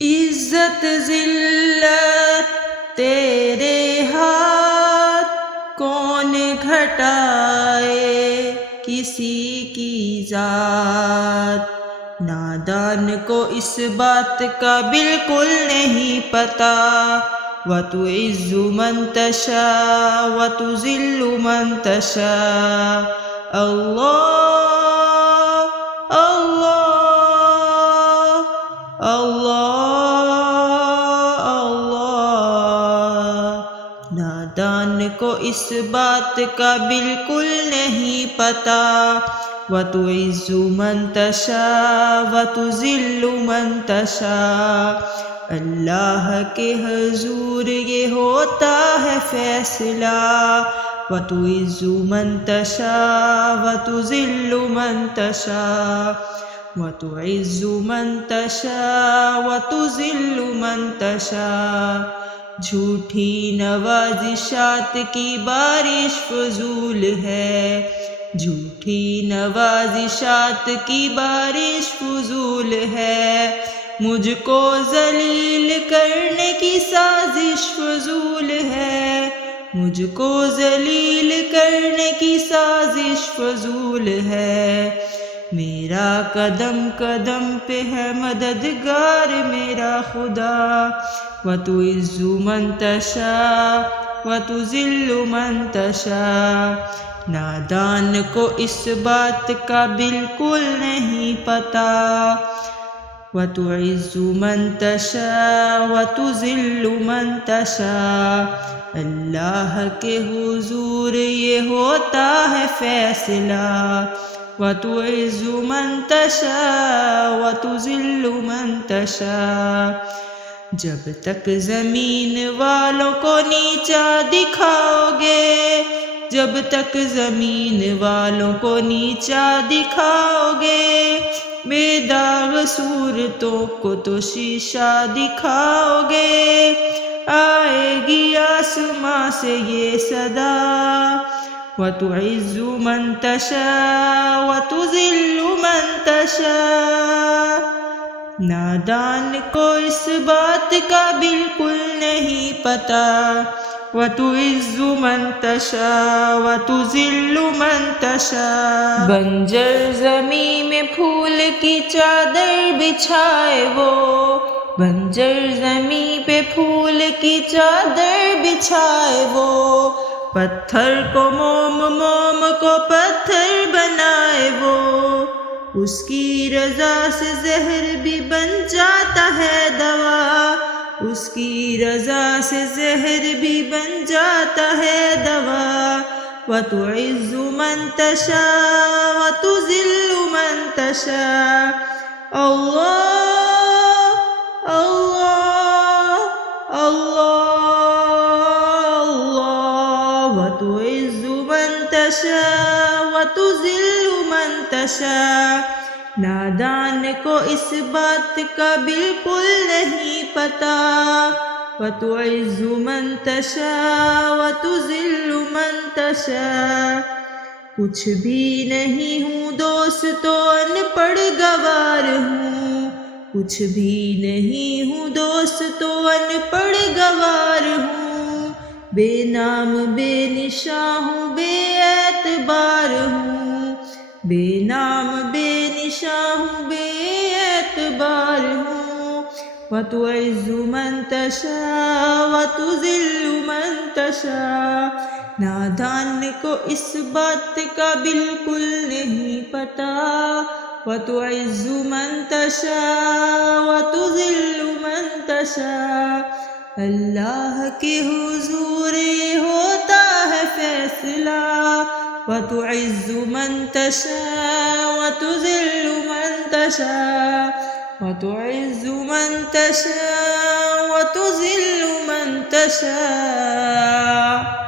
عزت ذلت تیرے ہاتھ، کون گھٹائے کسی کی ذات۔ نادان کو اس بات کا بالکل نہیں پتہ، وَتُعِزُّ مَن تَشَاءُ وَتُذِلُّ مَن تَشَاءُ۔ اللہ اللہ اللہ اللہ۔ نادان کو اس بات کا بالکل نہیں پتہ، وَتُعِزُّ مَن تَشَاءُ وَتُذِلُّ مَن تَشَاءُ۔ اللہ کے حضور یہ ہوتا ہے فیصلہ، وَتُعِزُّ مَن تَشَاءُ وَتُذِلُّ مَن تَشَاءُ، وَتُعِزُّ مَن تَشَاءُ وَتُذِلُّ مَن تَشَاءُ۔ جھوٹی نوازشات کی بارش فضول ہے، جھوٹی نوازشات کی بارش فضول ہے، مجھ کو ذلیل کرنے کی سازش فضول ہے، مجھ کو ذلیل کرنے کی سازش فضول ہے۔ میرا قدم قدم پہ ہے مددگار میرا خدا، وَتُعِزُّ مَن تَشَاءُ وَتُذِلُّ مَن تَشَاءُ۔ نادان کو اس بات کا بالکل نہیں پتہ، وَتُعِزُّ مَن تَشَاءُ وَتُذِلُّ مَن تَشَاءُ۔ اللہ کے حضور یہ ہوتا ہے فیصلہ، وَتُعِزُّ مَن تَشَاءُ وَتُذِلُّ مَن تَشَاءُ۔ جب تک زمین والوں کو نیچا دکھاؤ گے، جب تک زمین والوں کو نیچا دکھاؤ گے، بے داغ صورتوں کو تو شیشہ دکھاؤ گے، آئے گی آسماں سے یہ صدا، وَتُعِزُّ مَن تَشَاءُ وَتُذِلُّ مَن تَشَاءُ۔ نادان کو اس بات کا بالکل نہیں پتہ، وَتُعِزُّ مَن تَشَاءُ وَتُذِلُّ مَن تَشَاءُ۔ بنجر زمیں میں پھول کی چادر بچھائے وہ، بنجر زمیں پہ پھول کی چادر بچھائے وہ، پتھر کو موم موم کو پتھر بنائے وہ، اس کی رضا سے زہر بھی بن جاتا ہے دوا، اس کی رضا سے زہر بھی بن جاتا ہے دوا، وَتُعِزُّ مَن تَشَاءُ وَتُذِلُّ مَن تَشَاءُ۔ اللہ اللہ اللہ، وَتُعِزُّ مَن تَشَاءُ وَتُذِلُّ مَن تَشَاءُ۔ نادان کو اس بات کا بالکل نہیں پتہ، وَتُعِزُّ مَن تَشَاءُ وَتُذِلُّ مَن تَشَاءُ۔ کچھ بھی نہیں ہوں دوستو ان پڑھ گوار ہوں، کچھ بھی نہیں ہوں دوستو ان پڑھ گوار ہوں، بے نام بے نشاں ہوں بے اعتبار ہوں، بے نام بے نشاں ہوں بے اعتبار ہوں، وَتُعِزُّ مَن تَشَاءُ وَتُذِلُّ مَن تَشَاءُ۔ نادان کو اس بات کا بالکل نہیں پتہ، وَتُعِزُّ مَن تَشَاءُ وَتُذِلُّ مَن تَشَاءُ۔ اللہ کے حضور یہ ہوتا ہے فیصلہ، وَتُعِزُّ مَن تَشَاءُ وَتُذِلُّ مَن تَشَاءُ، وَتُعِزُّ مَن تَشَاءُ وَتُذِلُّ مَن تَشَاءُ۔